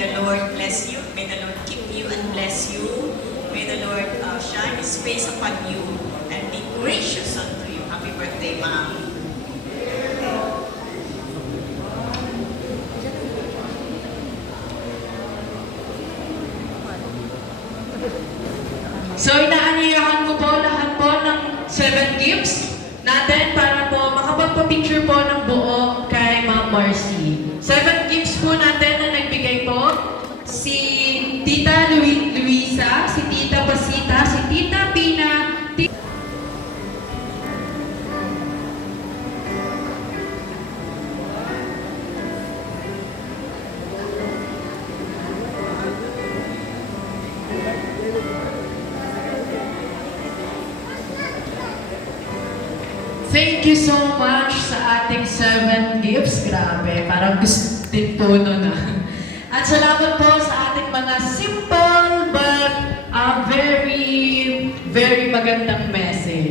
the Lord bless you. May the Lord keep you and bless you. May the Lord shine His face upon you and be gracious unto you. Happy birthday, Ma'am. So, inaanyayahan ko po lahat po ng 7 gifts natin para po makapagpa-picture po ng buo kay Ma'am Marcy. 7 gifts po natin na nagbigay po si Tita Luisa, si Tita Pasita, si Tita Pina, Thank you so much sa ating 7 gifts. Grabe, parang gusto din po nun At salamat po sa ating mga simple but very, very magandang message.